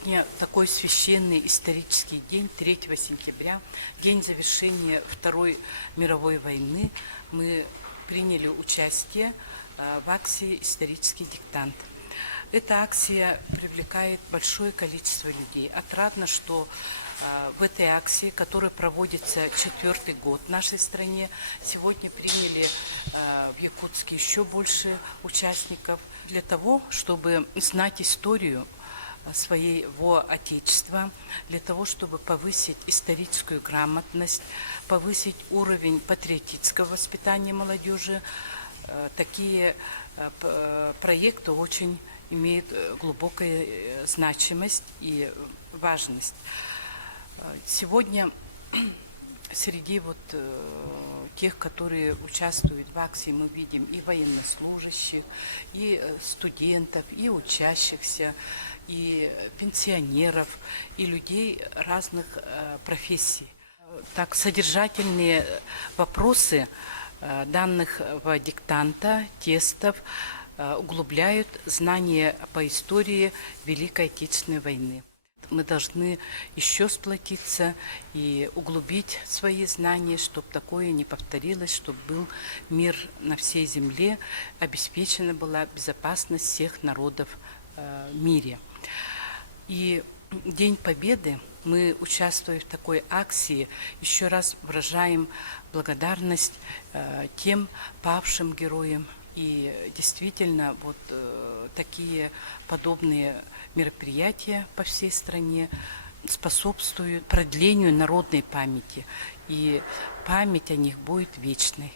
Сегодня такой священный исторический день, 3 сентября, день завершения Второй мировой войны. Мы приняли участие в акции «Исторический диктант». Эта акция привлекает большое количество людей. Отрадно, что в этой акции, которая проводится 4-й год в нашей стране, сегодня приняли в Якутске еще больше участников для того, чтобы знать историю своего Отечества, для того, чтобы повысить историческую грамотность, повысить уровень патриотического воспитания молодежи. Такие проекты очень имеют глубокую значимость и важность. Сегодня среди тех, которые участвуют в акции, мы видим и военнослужащих, и студентов, и учащихся, и пенсионеров, и людей разных профессий. Так, содержательные вопросы данных диктанта, тестов углубляют знания по истории Великой Отечественной войны. Мы должны еще сплотиться и углубить свои знания, чтобы такое не повторилось, чтобы был мир на всей земле, обеспечена была безопасность всех народов в мире. И День Победы мы, участвуя в такой акции, еще раз выражаем благодарность тем павшим героям. И действительно, такие подобные мероприятия по всей стране способствуют продлению народной памяти, и память о них будет вечной.